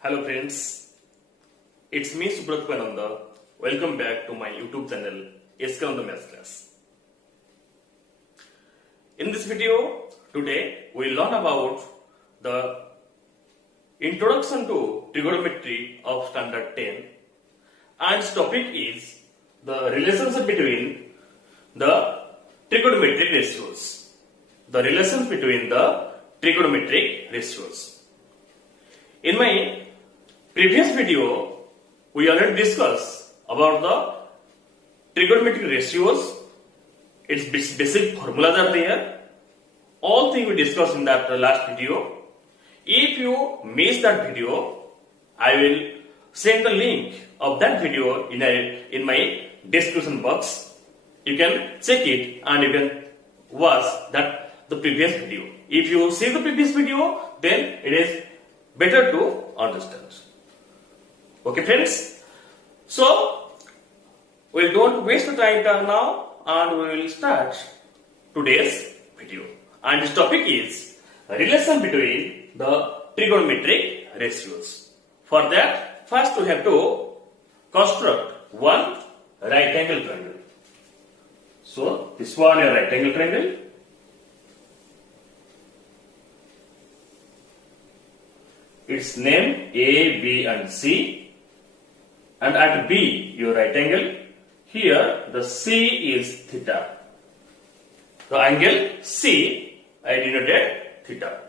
Hello friends, it's me Subrat Pananda. Welcome back to my YouTube channel Eskananda Maths Class. In this video today we learn about the introduction to trigonometry of standard 10 and its topic is the relationship between the trigonometric ratios. The relations between the trigonometric ratios. In my previous video, we already discussed about the trigonometric ratios. Its basic formulas are there. All things we discussed in that last video. If you miss that video, I will send the link of that video in my description box. You can check it and you can watch the previous video. If you see the previous video, then it is better to understand. Okay friends, so we don't waste the time now and we will start today's video. And this topic is relation between the trigonometric ratios. For that, first we have to construct one right angle triangle. So this one is a right angle triangle. Its name A, B and C, and at B your right angle. Here the C is theta. The angle C I denoted theta.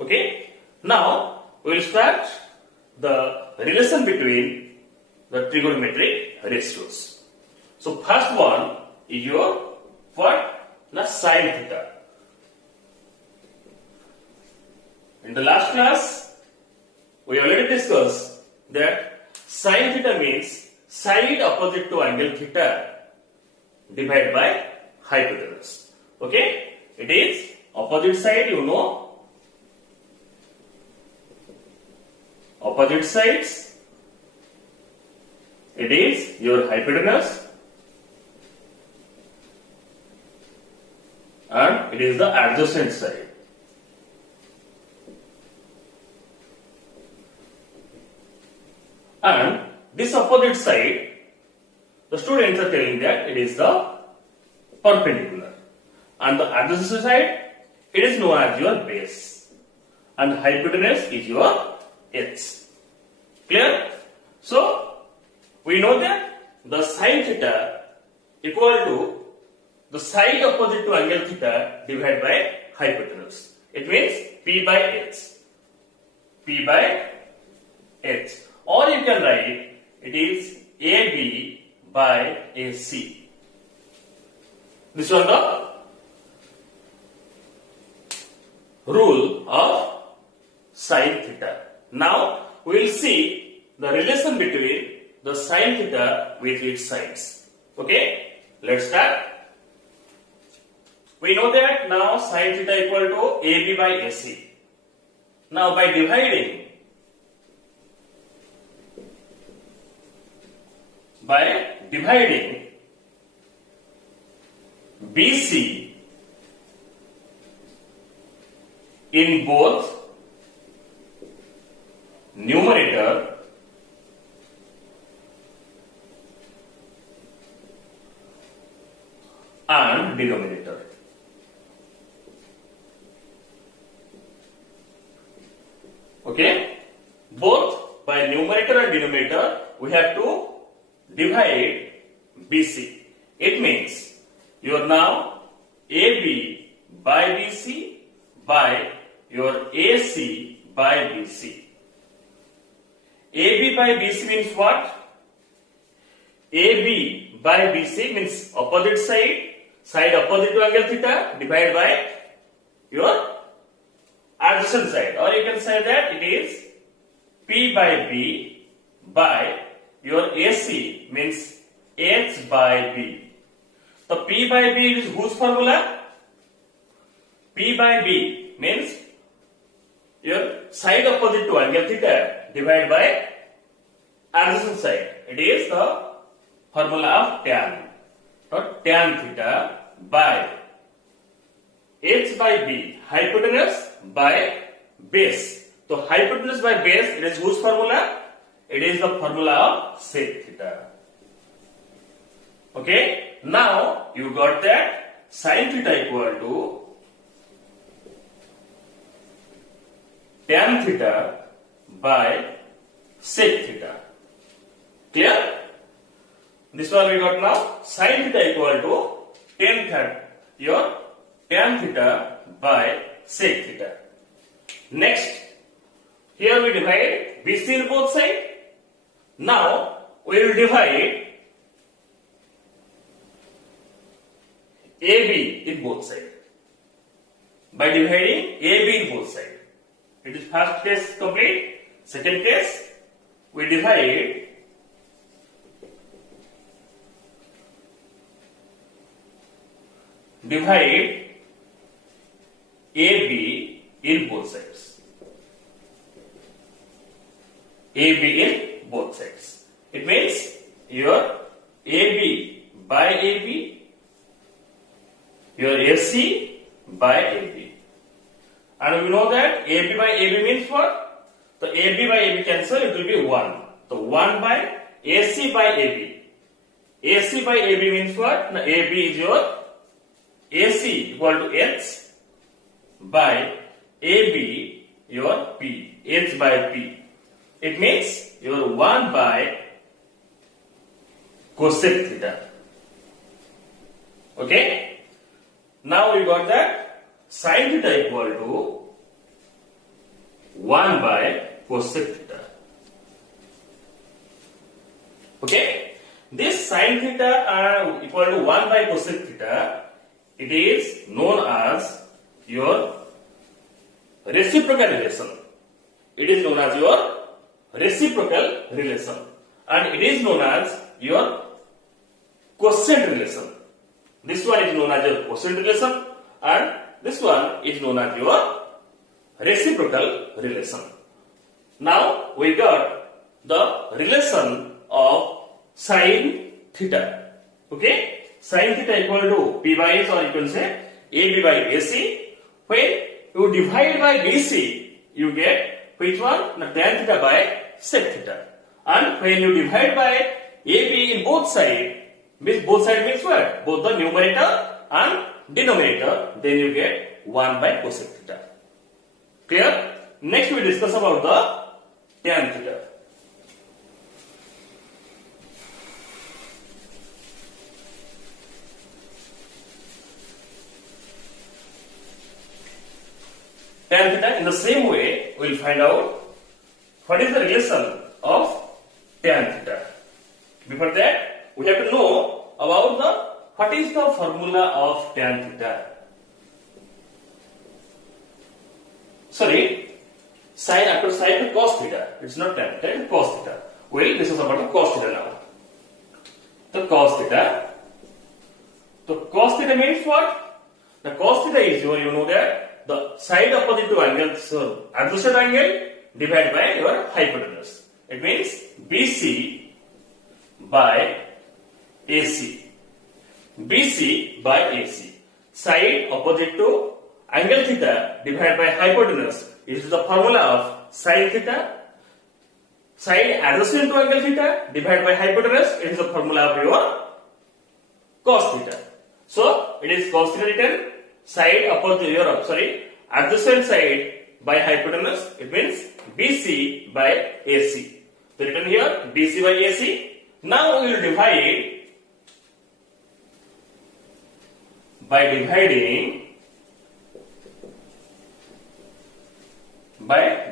Okay. Now we will start the relation between the trigonometric ratios. So first one is your what? The sine theta. In the last class we already discussed that sine theta means side opposite to angle theta divided by hypotenuse. Okay? It is opposite side, you know. Opposite sides. It is your hypotenuse. And it is the adjacent side. And this opposite side, the students are telling that it is the perpendicular. And the adjacent side, it is known as your base. And hypotenuse is your h. Clear? So, we know that the sine theta equal to the side opposite to angle theta divided by hypotenuse. It means P by h. P by h. Or you can write it is AB by AC. This was the rule of sine theta. Now we will see the relation between the sine theta with its sides. Okay, let's start. We know that now sine theta equal to AB by AC. Now by dividing BC in both numerator and denominator. Okay? Both by numerator and denominator we have to divide BC. It means you are now AB by BC by your AC by BC. AB by BC means what? AB by BC means opposite side opposite to angle theta divided by your adjacent side. Or you can say that it is P by B by your AC means H by B. So P by B is whose formula? P by B means your side opposite to angle theta divided by adjacent side. It is the formula of tan. So tan theta by H by B hypotenuse by base. So hypotenuse by base, it is whose formula? It is the formula of sec theta. Okay, now you got that sin theta equal to tan theta by sec theta. Clear? This one we got now. Sin theta equal to tan theta by sec theta. Next, here we divide BC in both sides. Now we will divide AB in both sides. By dividing AB in both sides. It is first case complete. Second case, we divide AB in both sides. AB in both sides. It means your AB by AB, your AC by AB. And we know that AB by AB means what? So AB by AB cancel, it will be 1. So 1 by AC by AB. AC by AB means what? Now AB is your AC equal to H by AB your P. H by P. It means your 1 by cosec theta. Okay? Now we got that sin theta equal to 1 by cosec theta. Okay? This sin theta equal to 1 by cosec theta, it is known as your reciprocal relation. It is known as your reciprocal relation. And it is known as your quotient relation. This one is known as your quotient relation and this one is known as your reciprocal relation. Now we got the relation of sin theta. Okay? Sin theta equal to P by S, or you can say AB by AC. When you divide by BC, you get which one? The tan theta by sec theta. And when you divide by AB in both sides means what? Both the numerator and denominator, then you get 1 by cosec theta. Clear? Next we discuss about the tan theta. Tan theta, in the same way, we will find out what is the relation of tan theta. Before that, we have to know about what is the formula of tan theta. Sorry, sin after sin cos theta. It's not tan theta, it's cos theta. We'll discuss about the cos theta now. The cos theta. So cos theta means what? The cos theta is your, you know that the side opposite to angle, so adjacent angle divided by your hypotenuse. It means BC by AC. BC by AC. Side opposite to angle theta divided by hypotenuse. This is the formula of sin theta. Side adjacent to angle theta divided by hypotenuse. It is the formula of your cos theta. So it is cos theta written. Side opposite your adjacent side by hypotenuse, it means BC by AC. So written here BC by AC. Now we will divide by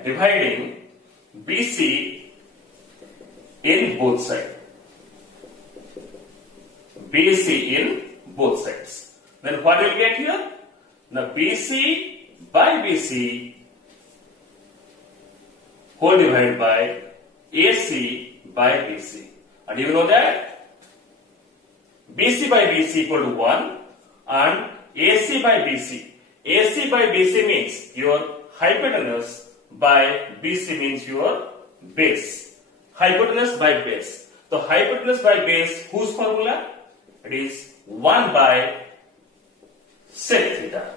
dividing BC in both sides. BC in both sides. Then what will get here? Now BC by BC whole divided by AC by BC. And you know that BC by BC equal to 1 and AC by BC. AC by BC means your hypotenuse by BC means your base. Hypotenuse by base. So hypotenuse by base, whose formula? It is 1 by sec theta.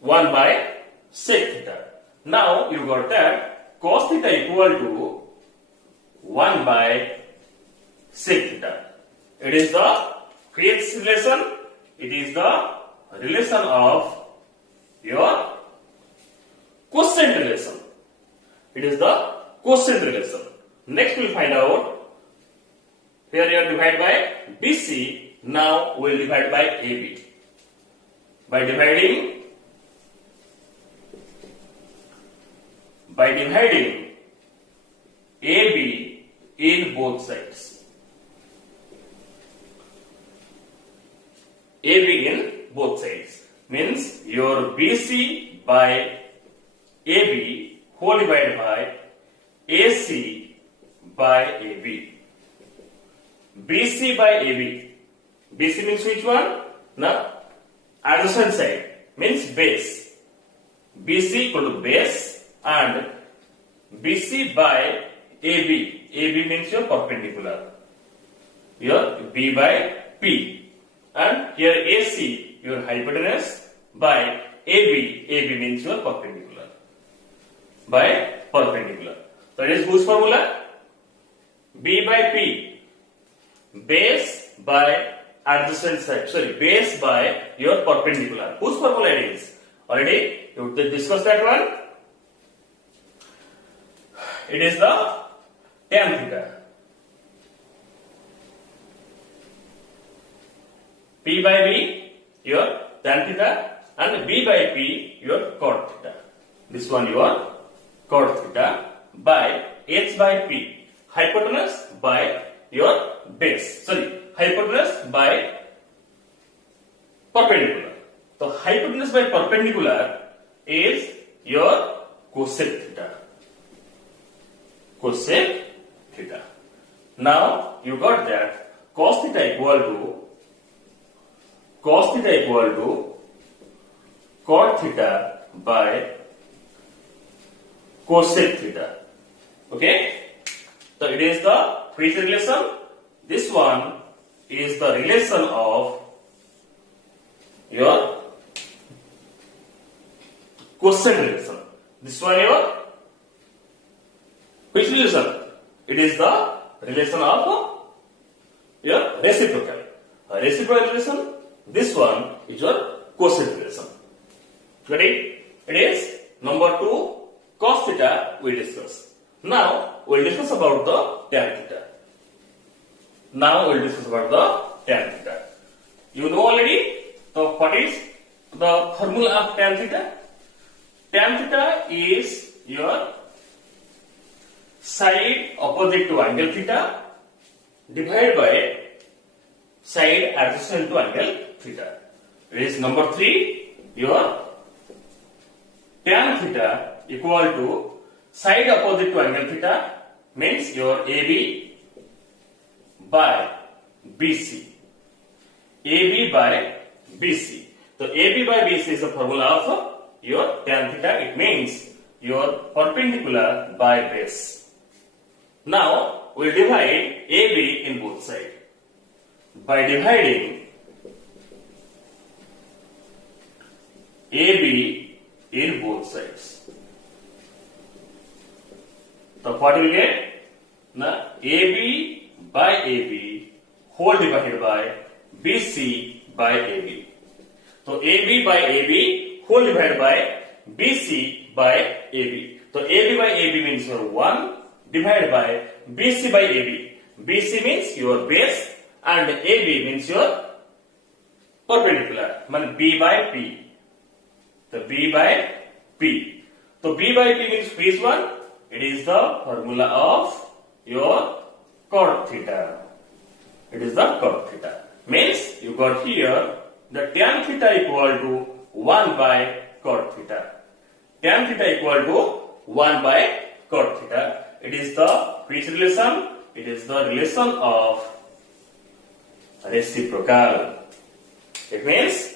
1 by sec theta. Now you got that cos theta equal to 1 by sec theta. It is the which relation? It is the relation of your quotient relation. It is the quotient relation. Next we will find out. Here you are divided by BC. Now we will divide by AB. By dividing AB in both sides. AB in both sides means your BC by AB whole divided by AC by AB. BC by AB. BC means which one? Now, adjacent side means base. BC equal to base and BC by AB. AB means your perpendicular. Your B by P. And here AC, your hypotenuse by AB. AB means your perpendicular. By perpendicular. So it is whose formula? B by P. Base by adjacent side. Sorry, base by your perpendicular. Whose formula it is? Already you discussed that one. It is the tan theta. P by B, your tan theta, and B by P, your cot theta. This one your cot theta by H by P, hypotenuse by your base. Sorry, hypotenuse by perpendicular. So hypotenuse by perpendicular is your cosec theta. Cosec theta. Now you got that cos theta equal to cot theta by cosec theta. Okay? So it is the which relation? This one is the relation of your quotient relation. This one your which relation? It is the relation of your reciprocal. A reciprocal relation. This one is your quotient relation. Ready? It is number 2 cos theta we discuss. Now we will discuss about the tan theta. You know already. So what is the formula of tan theta? Tan theta is your side opposite to angle theta divided by side adjacent to angle theta. It is number 3 your tan theta equal to side opposite to angle theta means your AB by BC. AB by BC. So AB by BC is the formula of your tan theta. It means your perpendicular by base. Now we will divide AB in both sides. By dividing AB in both sides. So what will get? Now AB by AB whole divided by BC by AB. So AB by AB whole divided by BC by AB. So AB by AB means your 1 divided by BC by AB. BC means your base and AB means your perpendicular. Means B by P. So B by P. So B by P means which one? It is the formula of your cot theta. It is the cot theta. Means you got here the tan theta equal to 1 by cot theta. Tan theta equal to 1 by cot theta. It is the which relation? It is the relation of reciprocal. It means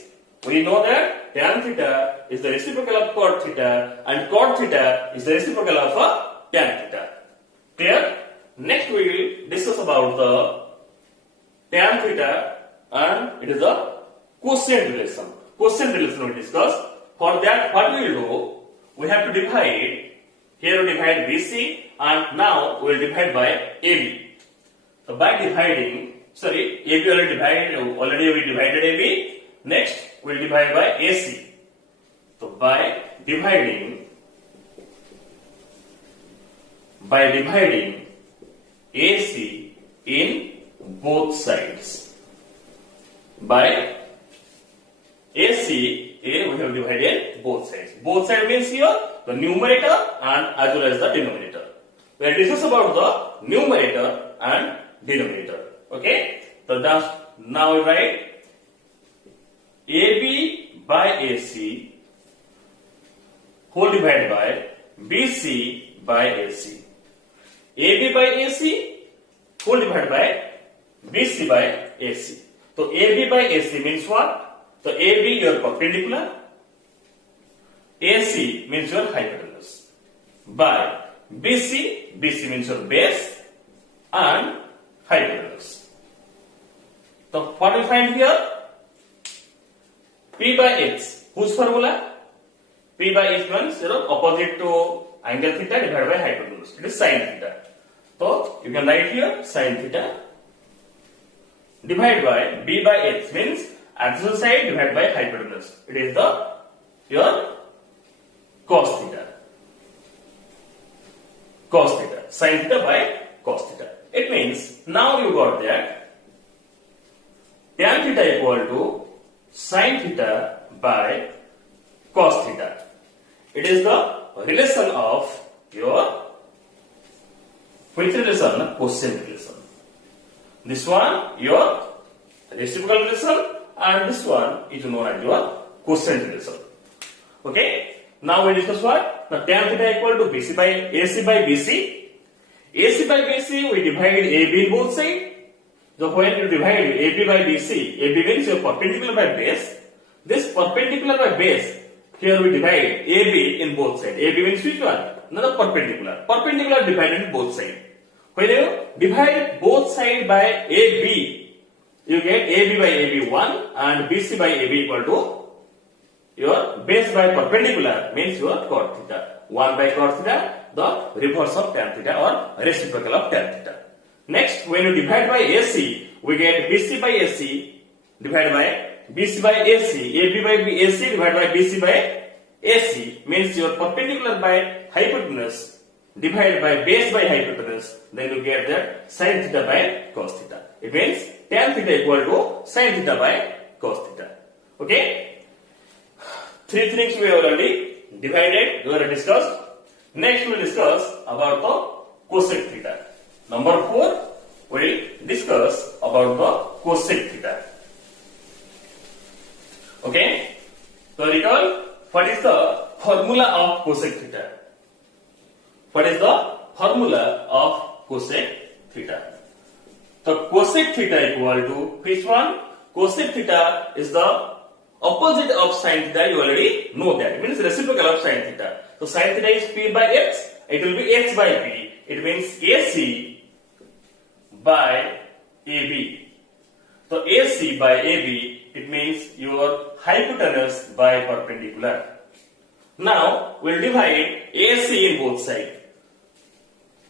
we know that tan theta is the reciprocal of cot theta and cot theta is the reciprocal of tan theta. Clear? Next we will discuss about the tan theta and it is the quotient relation. Quotient relation we discuss. For that what we will do? we have to divide. Here we divide BC and now we will divide by AB. So by dividing, sorry, AB already we divided AB. Next we will divide by AC. So by dividing AC in both sides. By AC, we have divided both sides. Both sides means here the numerator and as well as the denominator. We are discussing about the numerator and denominator. Okay? So now we write AB by AC whole divided by BC by AC. AB by AC whole divided by BC by AC. So AB by AC means what? So AB your perpendicular, AC means your hypotenuse. By BC means your base and hypotenuse. So what we find here? P by X. Whose formula? P by X means opposite to angle theta divided by hypotenuse. It is sin theta. So you can write here sin theta divided by B by X means axial side divided by hypotenuse. It is your cos theta. Cos theta. Sin theta by cos theta. It means now you got that tan theta equal to sin theta by cos theta. It is the relation of which relation? Quotient relation. This one your reciprocal relation and this one is known as your quotient relation. Okay? Now we discuss what? The tan theta equal to BC by AC by BC. AC by BC we divide AB in both sides. So when you divide AB by BC, AB means your perpendicular by base. This perpendicular by base, here we divide AB in both sides. AB means which one? Another perpendicular. Perpendicular divided in both sides. When you divide both sides by AB, you get AB by AB 1 and BC by AB equal to your base by perpendicular means your cot theta. 1 by cot theta, the reverse of tan theta or reciprocal of tan theta. Next, when you divide by AC, we get BC by AC divided by BC by AC, AB by AC divided by BC by AC means your perpendicular by hypotenuse divided by base by hypotenuse, then you get that sin theta by cos theta. It means tan theta equal to sin theta by cos theta. Okay? Three things we have already divided, we have discussed. Next we will discuss about the cosec theta. Number 4, we will discuss about the cosec theta. Okay? So recall, what is the formula of cosec theta? What is the formula of cosec theta? So cosec theta equal to which one? Cosec theta is the opposite of sin theta. You already know that. It means reciprocal of sin theta. So sin theta is P by X. It will be X by P. It means AC by AB. So AC by AB, it means your hypotenuse by perpendicular. Now we will divide AC in both sides.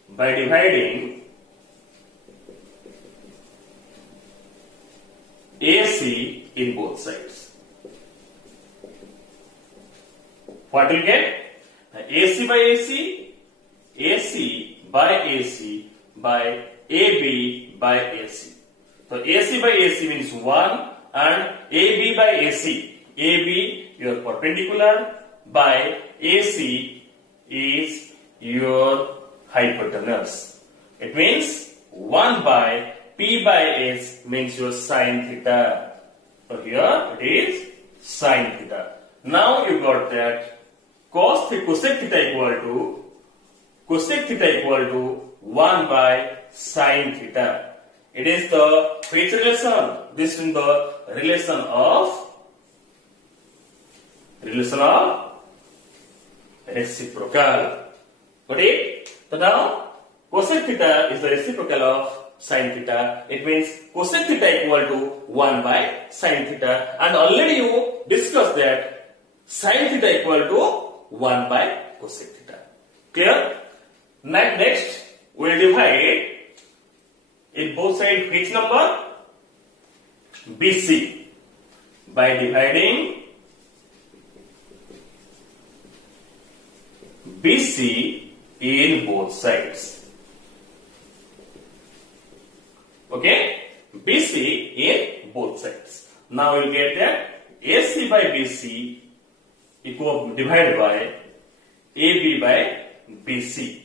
By dividing AC in both sides, what will get? AC by AC, AC by AC by AB by AC. So AC by AC means 1 and AB by AC. AB your perpendicular by AC is your hypotenuse. It means 1 by P by S means your sin theta. So here it is sin theta. Now you got that cosec theta equal to 1 by sin theta. It is the which relation? This is the relation of reciprocal. Got it? So now cosec theta is the reciprocal of sin theta. It means cosec theta equal to 1 by sin theta. And already you discussed that sin theta equal to 1 by cosec theta. Clear? Next, we will divide in both sides which number? BC. By dividing BC in both sides. Okay? BC in both sides. Now we will get that AC by BC equal divided by AB by BC.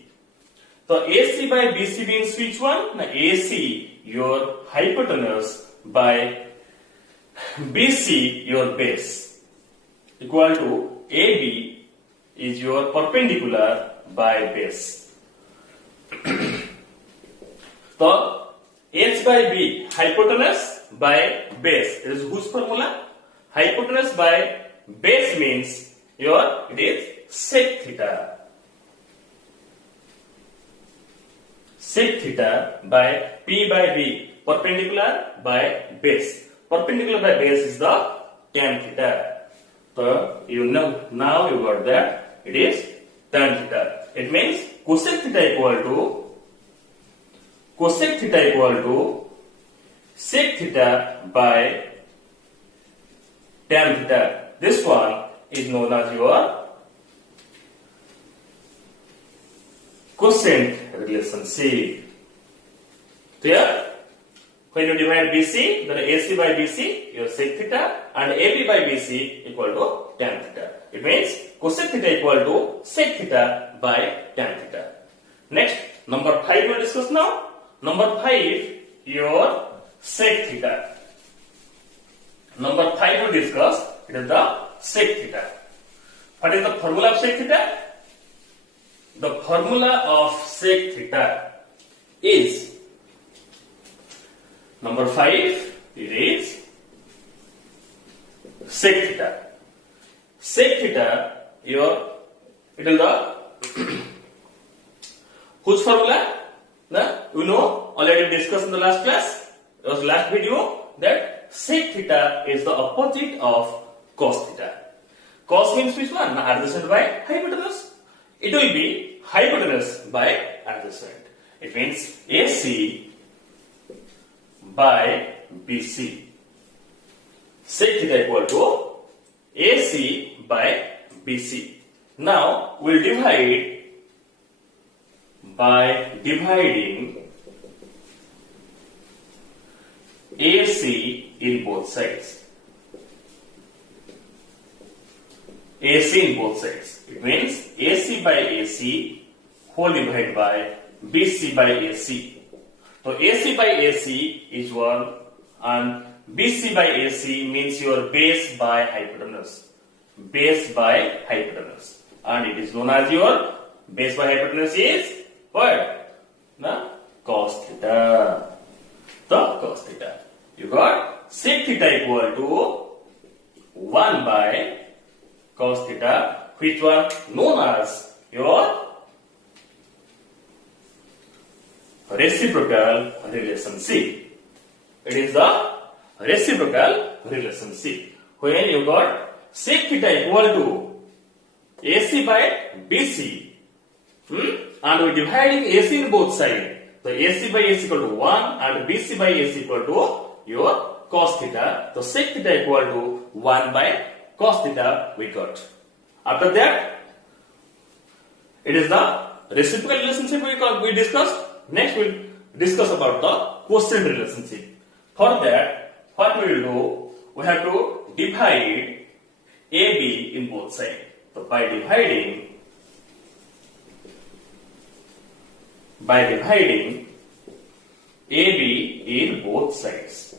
So AC by BC means which one? Now AC, your hypotenuse, by BC, your base, equal to AB is your perpendicular by base. So H by B, hypotenuse by base. It is whose formula? Hypotenuse by base means it is sec theta. Sec theta by P by B, perpendicular by base. Perpendicular by base is the tan theta. So you know, now you got that it is tan theta. It means cosec theta equal to sec theta by tan theta. This one is known as your quotient relationship. Clear? When you divide BC, then AC by BC, your sec theta, and AB by BC equal to tan theta. It means cosec theta equal to sec theta by tan theta. Next, number 5 we'll discuss now. Number 5, your sec theta. Number 5 we'll discuss, it is the sec theta. What is the formula of sec theta? The formula of sec theta is number 5, it is sec theta. Sec theta, it is the whose formula? You know, already discussed in the last class, last video, that sec theta is the opposite of cos theta. Cos means which one? Adjacent by hypotenuse. It will be hypotenuse by adjacent. It means AC by BC. Sec theta equal to AC by BC. Now we will divide by dividing AC in both sides. AC in both sides. It means AC by AC whole divided by BC by AC. So AC by AC is 1 and BC by AC means your base by hypotenuse. Base by hypotenuse. And it is known as your base by hypotenuse is what? Cos theta. The cos theta. You got sec theta equal to 1 by cos theta, which one known as your reciprocal relationship. It is the reciprocal relationship. When you got sec theta equal to AC by BC, and we dividing AC in both sides. So AC by AC equal to 1 and BC by AC equal to your cos theta. So sec theta equal to 1 by cos theta we got. After that, it is the reciprocal relationship we discussed. Next we will discuss about the quotient relationship. For that, what we will do, we have to divide AB in both sides. So by dividing AB in both sides.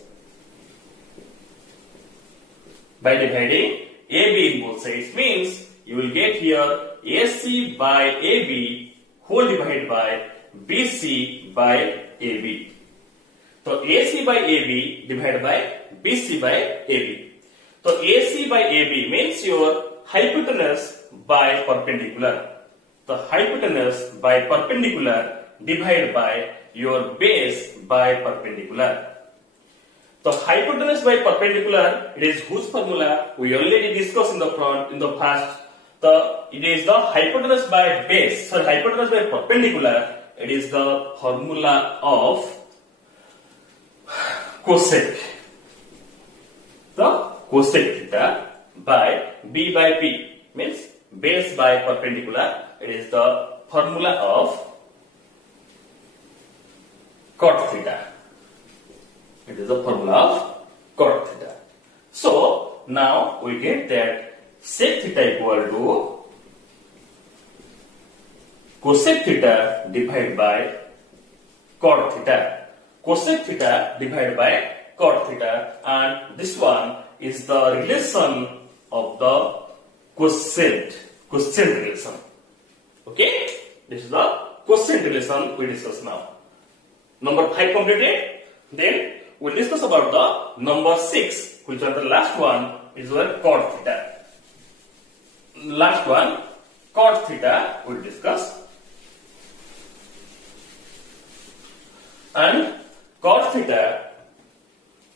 By dividing AB in both sides means you will get here AC by AB whole divided by BC by AB. So AC by AB divided by BC by AB. So AC by AB means your hypotenuse by perpendicular. The hypotenuse by perpendicular divided by your base by perpendicular. The hypotenuse by perpendicular, it is whose formula we already discussed in the past it is the hypotenuse by base, sorry, hypotenuse by perpendicular. It is the formula of cosec. The cosec theta by B by P means base by perpendicular. It is the formula of cot theta. It is the formula of cot theta. So now we get that sec theta equal to cosec theta divided by cot theta. Cosec theta divided by cot theta, and this one is the relation of the quotient relation. Okay, this is the quotient relation we discuss now. Number 5 completed. Then we'll discuss about the number 6, which are the last one, is our cot theta. Last one, cot theta, we'll discuss. And cot theta,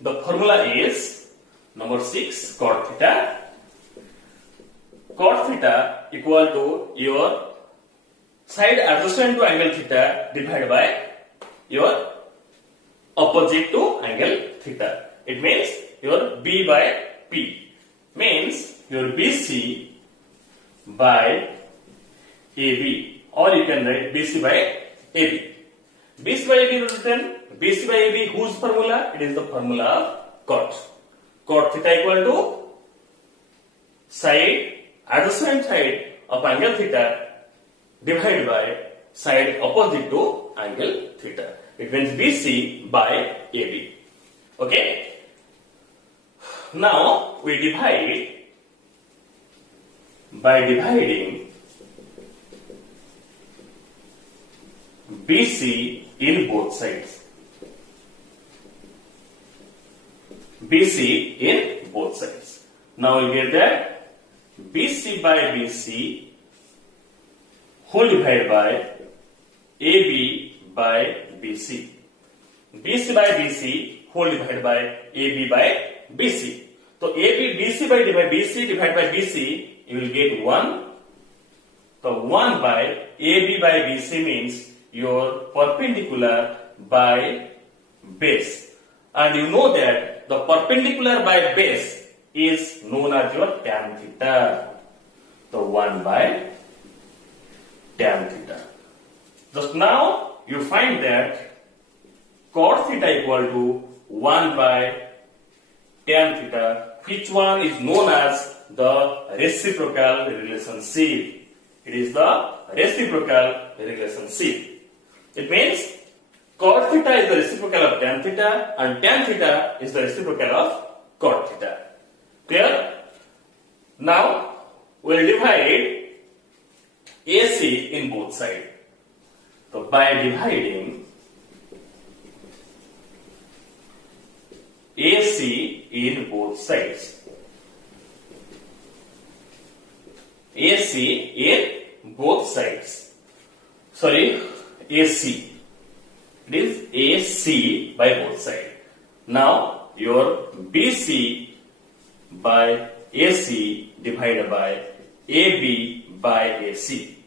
the formula is number 6, cot theta. Cot theta equal to your side adjacent to angle theta divided by your opposite to angle theta. It means your B by P means your BC by AB, or you can write BC by AB. BC by AB is written. BC by AB whose formula? It is the formula of cot. Cot theta equal to side adjacent side of angle theta divided by side opposite to angle theta. It means BC by AB. Okay. Now we divide by dividing BC in both sides. BC in both sides. Now we get that BC by BC whole divided by AB by BC. BC by BC whole divided by AB by BC. So AB BC by BC divided by BC, you will get 1. So 1 by AB by BC means your perpendicular by base. And you know that the perpendicular by base is known as your tan theta. So 1 by tan theta. Just now you find that cot theta equal to 1 by tan theta, which one is known as the reciprocal relationship. It is the reciprocal relationship. It means cot theta is the reciprocal of tan theta and tan theta is the reciprocal of cot theta. Clear? Now we will divide AC in both sides. So by dividing AC in both sides. AC in both sides. Sorry, AC. It is AC by both sides. Now your BC by AC divided by AB by AC.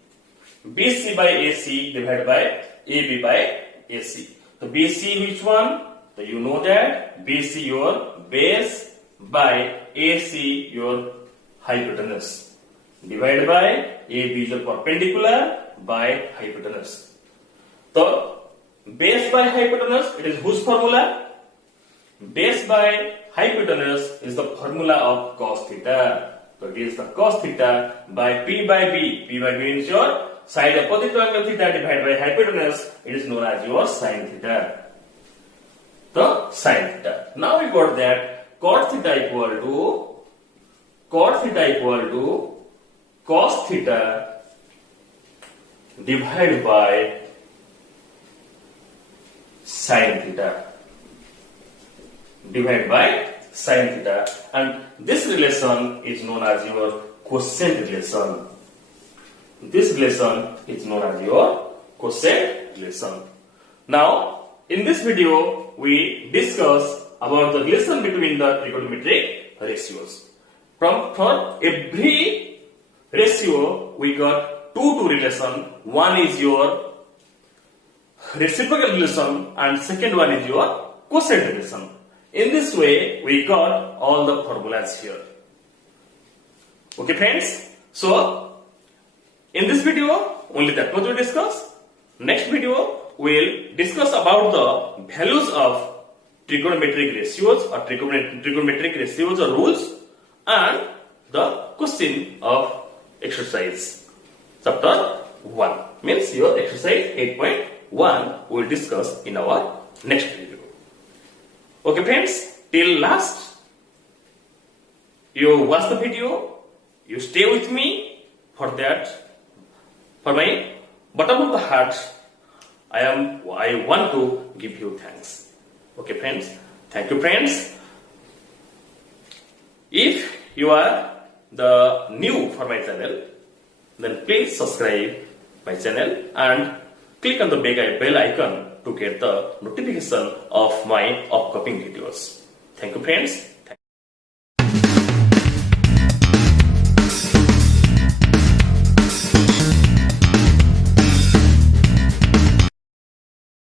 BC by AC divided by AB by AC. So BC which one? So you know that BC your base by AC your hypotenuse. Divided by AB is your perpendicular by hypotenuse. So base by hypotenuse, it is whose formula? Base by hypotenuse is the formula of cos theta. So it is the cos theta by P by B. P by B means your side opposite to angle theta divided by hypotenuse. It is known as your sin theta. So sin theta. Now we got that cot theta equal to cos theta divided by sin theta. Divided by sin theta, and this relation is known as your quotient relation. This relation is known as your quotient relation. Now, in this video, we discuss about the relation between the trigonometric ratios. For every ratio, we got 2 to relation. One is your reciprocal relation and second one is your quotient relation. In this way, we got all the formulas here. Okay friends, so in this video, only that much we discuss. Next video, we'll discuss about the values of trigonometric ratios or trigonometric ratios or rules and the question of exercise. Chapter 1 means your exercise 8.1 we'll discuss in our next video. Okay friends, till last you watch the video, you stay with me. For that, for my bottom of the heart, I want to give you thanks. Okay friends, thank you friends. If you are the new for my channel, then please subscribe my channel and click on the bell icon to get the notification of my upcoming videos. Thank you friends.